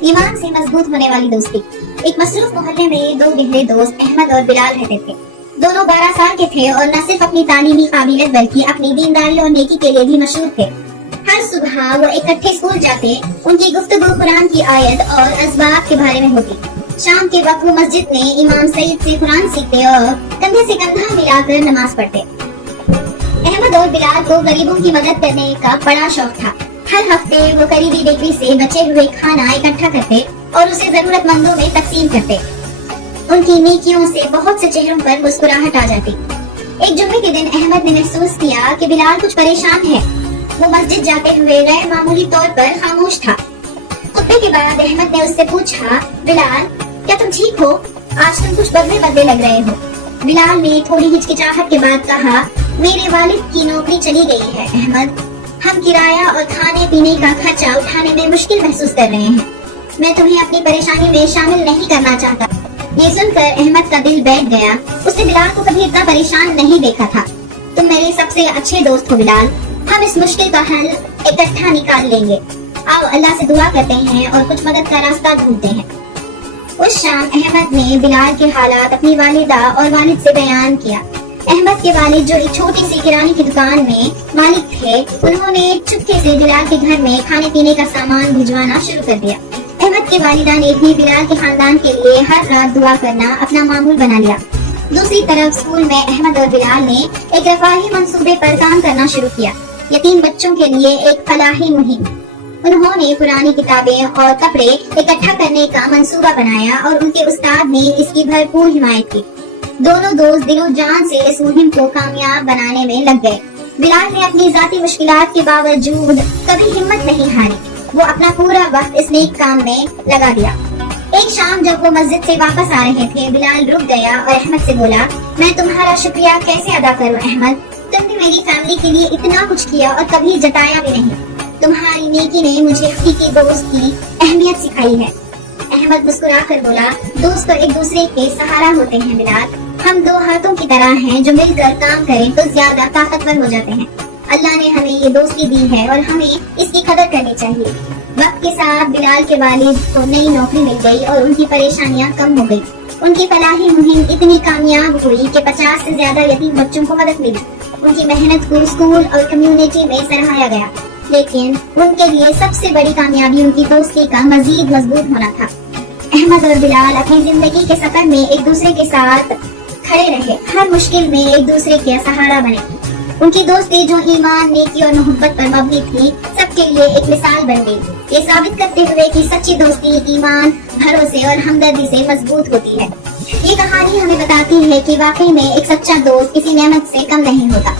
ایمان سے مضبوط ہونے والی دوستی۔ ایک مصروف محلے میں دو گہرے دوست احمد اور بلال رہتے تھے۔ دونوں 12 سال کے تھے اور نہ صرف اپنی تعلیمی قابلیت بلکہ اپنی دینداری اور نیکی کے لیے بھی مشہور تھے۔ ہر صبح وہ اکٹھے اسکول جاتے، ان کی گفتگو قرآن کی آیت اور اسباق کے بارے میں ہوتی۔ شام کے وقت وہ مسجد میں امام سعید سے قرآن سیکھتے اور کندھے سے کندھا ملا کر نماز پڑھتے۔ احمد اور بلال کو غریبوں کی مدد کرنے کا بڑا شوق تھا۔ ہر ہفتے وہ قریبی بیکری سے بچے ہوئے کھانا اکٹھا کرتے اور اسے ضرورت مندوں میں تقسیم کرتے۔ ان کی نیکیوں سے بہت سے چہروں پر مسکراہٹ آ جاتی۔ ایک جمعے کے دن احمد نے محسوس کیا کہ بلال کچھ پریشان ہے۔ وہ مسجد جاتے ہوئے غیر معمولی طور پر خاموش تھا۔ خطبے کے بعد احمد نے اس سے پوچھا، بلال کیا تم ٹھیک ہو؟ آج تم کچھ بدلے لگ رہے ہو۔ بلال نے تھوڑی ہچکچاہٹ کے بعد کہا، میرے والد کی نوکری چلی گئی ہے احمد، ہم کرایہ اور کھانے پینے کا خرچہ اٹھانے میں مشکل محسوس کر رہے ہیں، میں تمہیں اپنی پریشانی میں شامل نہیں کرنا چاہتا۔ یہ سن کر احمد کا دل بیٹھ گیا، اس نے بلال کو کبھی اتنا پریشان نہیں دیکھا تھا۔ تم میرے سب سے اچھے دوست ہو بلال، ہم اس مشکل کا حل اکٹھا نکال لیں گے، آؤ اللہ سے دعا کرتے ہیں اور کچھ مدد کا راستہ ڈھونڈتے ہیں۔ اس شام احمد نے بلال کے حالات اپنی والدہ اور والد سے بیان کیا۔ احمد کے والد جو ایک چھوٹی سی کرانے کی دکان میں مالک تھے، انہوں نے چپکے سے بلال کے گھر میں کھانے پینے کا سامان بھجوانا شروع کر دیا۔ احمد کے والدہ نے بھی بلال کے خاندان کے لیے ہر رات دعا کرنا اپنا معمول بنا لیا۔ دوسری طرف اسکول میں احمد اور بلال نے ایک رفاہی منصوبے پر کام کرنا شروع کیا، یتیم بچوں کے لیے ایک فلاحی مہم۔ انہوں نے پرانی کتابیں اور کپڑے اکٹھا کرنے کا منصوبہ بنایا اور ان کے استاد نے اس کی بھرپور حمایت کی۔ دونوں دوست دل و جان سے اس مہم کو کامیاب بنانے میں لگ گئے۔ بلال نے اپنی ذاتی مشکلات کے باوجود کبھی ہمت نہیں ہاری، وہ اپنا پورا وقت اس نیک کام میں لگا دیا۔ ایک شام جب وہ مسجد سے واپس آ رہے تھے، بلال رک گیا اور احمد سے بولا، میں تمہارا شکریہ کیسے ادا کروں احمد، تم نے میری فیملی کے لیے اتنا کچھ کیا اور کبھی جتایا بھی نہیں۔ تمہاری نیکی نے مجھے حقیقی دوست کی اہمیت سکھائی ہے۔ احمد مسکرا کر بولا، دوست تو ایک دوسرے کے سہارا ہوتے ہیں بلال، ہم دو ہاتھوں کی طرح ہیں جو مل کر کام کریں تو زیادہ طاقتور ہو جاتے ہیں۔ اللہ نے ہمیں یہ دوستی دی ہے اور ہمیں اس کی قدر کرنی چاہیے۔ وقت کے ساتھ بلال کے والد کو نئی نوکری مل گئی اور ان کی پریشانیاں کم ہو گئی۔ ان کی فلاحی مہم اتنی کامیاب ہوئی کہ 50 سے زیادہ یتیم بچوں کو مدد ملی۔ ان کی محنت کو اسکول اور کمیونٹی میں سراہا گیا، لیکن ان کے لیے سب سے بڑی کامیابی ان کی دوستی کا مزید مضبوط ہونا تھا۔ احمد اور بلال اپنی زندگی کے سفر میں ایک دوسرے کے ساتھ کھڑے رہے، ہر مشکل میں ایک دوسرے کے سہارا بنے۔ ان کی دوستی جو ایمان، نیکی اور محبت پر مبنی تھی، سب کے لیے ایک مثال بن گئی، یہ ثابت کرتے ہوئے کہ سچی دوستی ایمان، بھروسے اور ہمدردی سے مضبوط ہوتی ہے۔ یہ کہانی ہمیں بتاتی ہے کہ واقعی میں ایک سچا دوست کسی نعمت سے کم نہیں ہوتا۔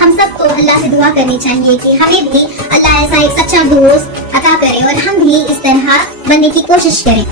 ہم سب کو اللہ سے دعا کرنی چاہیے کہ ہمیں بھی اللہ ایسا ایک سچا دوست عطا کرے اور ہم بھی اس طرح بننے کی کوشش کریں۔